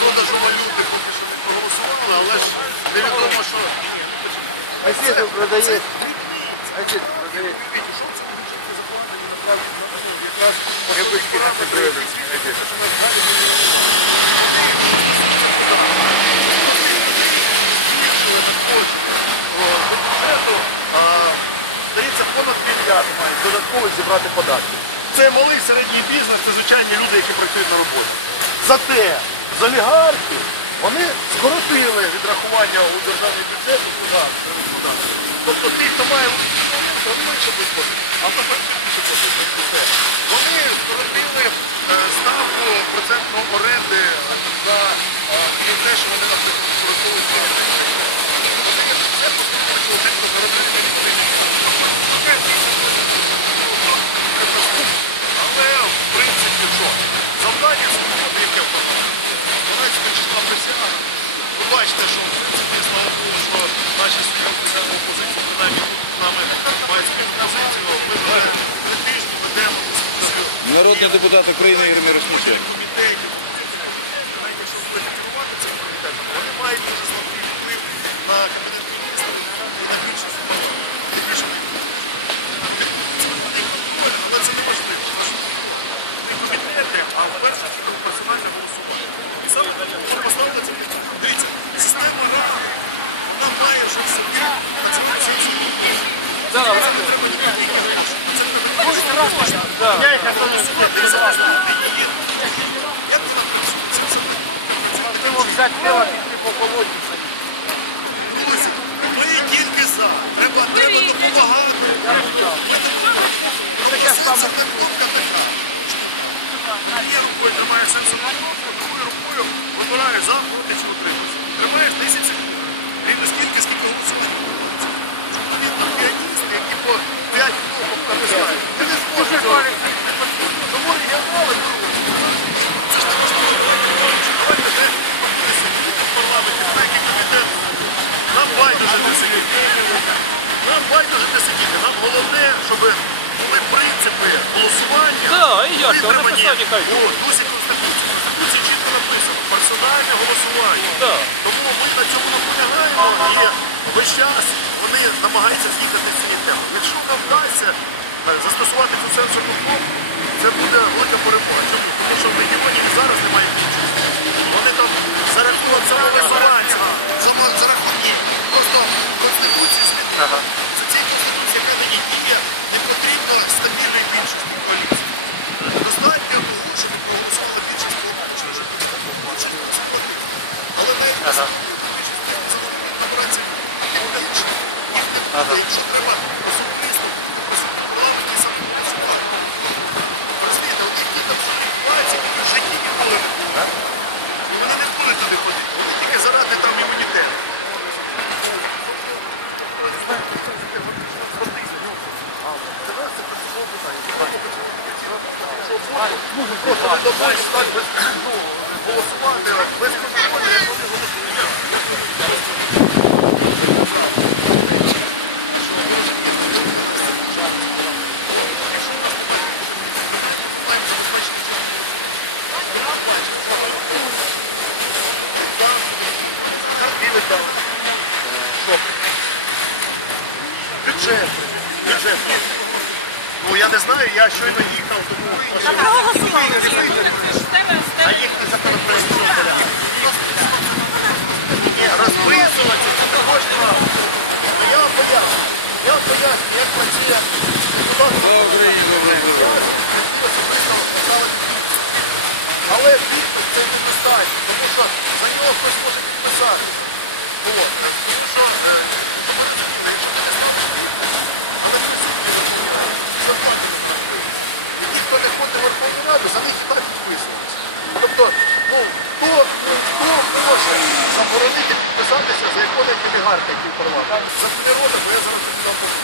продажу валюти проголосували, але ж невідомо, що... Газету продає. Газету продає. Якраз... Я б хотів на це привезти. Надходження до бюджету, здається, понад мільярд мають додатково зібрати податки. Це малий середній бізнес, це звичайні люди, які працюють на роботі. Зате з олігархів вони скоротили відрахування у державний бюджет у податки. Тобто ті, хто має вони менше платити. А то більше платити. Ви бачите, що в принципі, слава Богу, що наші спілки за опозицію принаймні тут з нами мають спільну позицію. Ми вже три тижні ведемо дискусію Народний депутат України Ігор Мірошниченко. комітетів. Знаєте, що будуть керувати цим комітетом, вони мають дуже слабкий вплив на кабінет міністрів і на більшість. на більшість. Це вони контролюють, але це не важливо. Важливо не комітети, а в першу чергу персональне голосування. І саме тому що поставити це дивіться, система рада, вона має вже в собі національну Да, Це не треба ніяких речей. Це не треба да. я їх голосувати незалежно від її. Як вона працює? Це все Можемо взяти пиво, піти по. Друзі, ми тільки за. Треба, треба допомагати. Сенсу не кнопка така. Однією рукою тримаєш сенсорну кнопку, другою рукою вибираєш за, проти чи утримуєш. Тримаєш 10 секунд. Рівно скільки, скільки голосуєш. Є тут піаністи, які по 5 кнопок натискають. Ти не зможеш цього. Тому регіонали це ж також Давайте де в парламенті, деякий комітет нам байдуже не сидіти. Нам байдуже не сидіти. Нам головне, щоб були принципи голосування. Да? Витримані у дусі Конституції. В Конституції чітко написано персональне голосування. Да. Тому ми на цьому наполягаємо і весь час вони намагаються з'їхати з цієї теми. Якщо нам вдасться е, застосувати цю сенсорну кнопку, це буде велика перемога. Чому? Тому що в регіоні зараз немає більшості. Вони там за рахунок самовисуванців, за, за рахунок просто конституції слідують. Стабільної більшості в. Достатньо того, щоб проголосували більшість проголошення. Більшість проголосувати. Але навіть не більшість це інших. Їх не буде, якщо треба особисто, особисто парламенті самопроголосувати. Розумієте, у них тут абсолютно ситуації, які в житті ніколи не були. І вони не будуть туди ходити. Вони тільки заради там імунітету. Просто не добавиш так без ну, голосувати, без контролю, вони голосують. Бюджет. Бюджет. Ну я не знаю, я щойно їхав, тому а їхні законопроект що порядок? Ні, розписуватися, це також право. Ну я вам поясню. Я вам поясню, як працює Але підпис це недостатньо, тому що за нього хтось може підписати. От. Тому що, е, щоб ви розуміли, якщо ви не ставите підпис, але присутні законні І ті, хто не ходить в Верховну Раду, за них і так підписуються. Тобто, ну, хто, ну, хто може заборонити підписатися за якого-небудь олігарха, який порвав. За народу, бо я зараз тобі дам